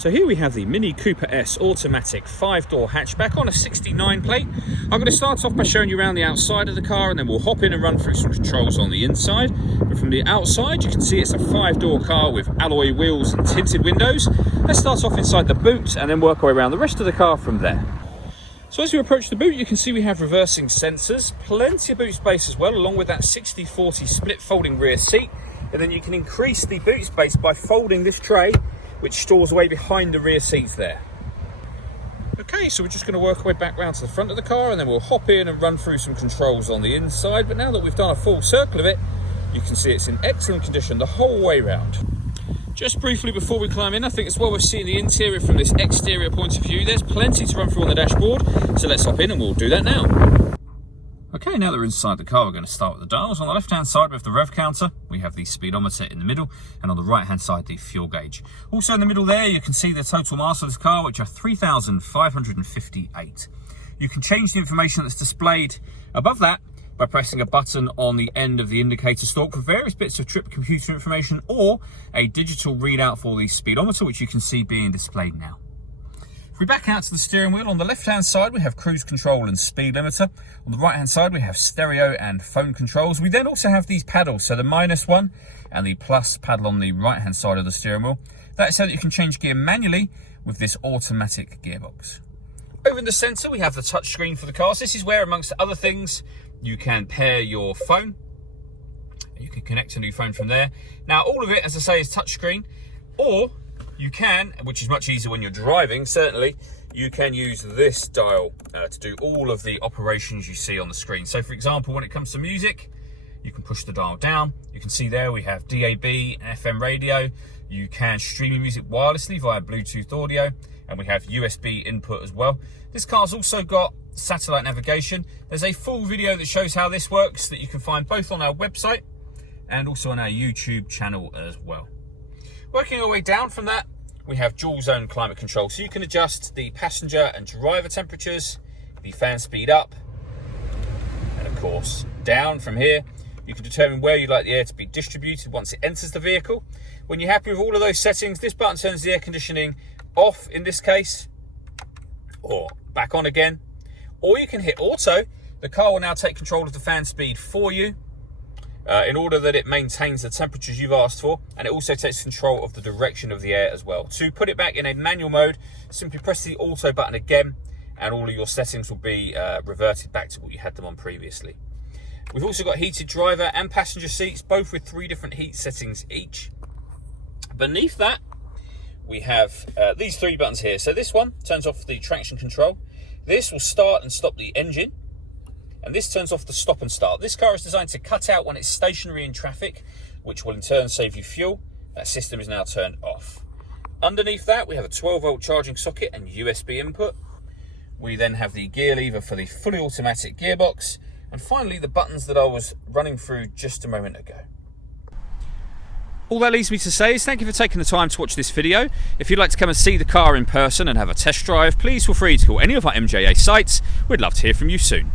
So here we have the Mini Cooper S automatic 5-door hatchback on a 69 plate. I'm going to start off by showing you around the outside of the car, and then we'll hop in and run through some controls on the inside. But from the outside, you can see it's a 5-door car with alloy wheels and tinted windows. Let's start off inside the boot and then work our way around the rest of the car from there. So as we approach the boot, you can see we have reversing sensors, plenty of boot space as well, along with that 60/40 split folding rear seat. And then you can increase the boot space by folding this tray, which stores away behind the rear seats there. Okay, so we're just going to work our way back round to the front of the car, and then we'll hop in and run through some controls on the inside. But now that we've done a full circle of it, you can see it's in excellent condition the whole way round. Just briefly before we climb in, I think it's well worth seeing the interior from this exterior point of view. There's plenty to run through on the dashboard, so let's hop in and we'll do that now. Okay, now that we're inside the car, we're going to start with the dials. On the left-hand side, we have the rev counter. We have the speedometer in the middle, and on the right-hand side, the fuel gauge. Also in the middle there, you can see the total miles of this car, which are 3,558. You can change the information that's displayed above that by pressing a button on the end of the indicator stalk for various bits of trip computer information, or a digital readout for the speedometer, which you can see being displayed now. If we back out to the steering wheel, on the left-hand side, we have cruise control and speed limiter. On the right-hand side, we have stereo and phone controls. We then also have these paddles, so the -1 and the plus paddle on the right-hand side of the steering wheel. That's so that you can change gear manually with this automatic gearbox. Over in the centre, we have the touchscreen for the car. So this is where, amongst other things, you can pair your phone. You can connect a new phone from there. Now, all of it, as I say, is touchscreen, or you can, which is much easier when you're driving, certainly, you can use this dial to do all of the operations you see on the screen. So, for example, when it comes to music, you can push the dial down. You can see there we have DAB and FM radio. You can stream your music wirelessly via Bluetooth audio, and we have USB input as well. This car's also got satellite navigation. There's a full video that shows how this works that you can find both on our website and also on our YouTube channel as well. Working our way down from that, we have dual zone climate control. So you can adjust the passenger and driver temperatures, the fan speed up, and of course down from here. You can determine where you'd like the air to be distributed once it enters the vehicle. When you're happy with all of those settings, this button turns the air conditioning off in this case, or back on again. Or you can hit auto. The car will now take control of the fan speed for you in order that it maintains the temperatures you've asked for, and it also takes control of the direction of the air as well. To put it back in a manual mode, simply press the auto button again, and all of your settings will be reverted back to what you had them on previously. We've also got heated driver and passenger seats, both with 3 different heat settings each. Beneath that, we have these 3 buttons here. So this one turns off the traction control. This will start and stop the engine. And this turns off the stop and start. This car is designed to cut out when it's stationary in traffic, which will in turn save you fuel. That system is now turned off. Underneath that, we have a 12-volt charging socket and USB input. We then have the gear lever for the fully automatic gearbox. And finally, the buttons that I was running through just a moment ago. All that leaves me to say is thank you for taking the time to watch this video. If you'd like to come and see the car in person and have a test drive, please feel free to call any of our MJA sites. We'd love to hear from you soon.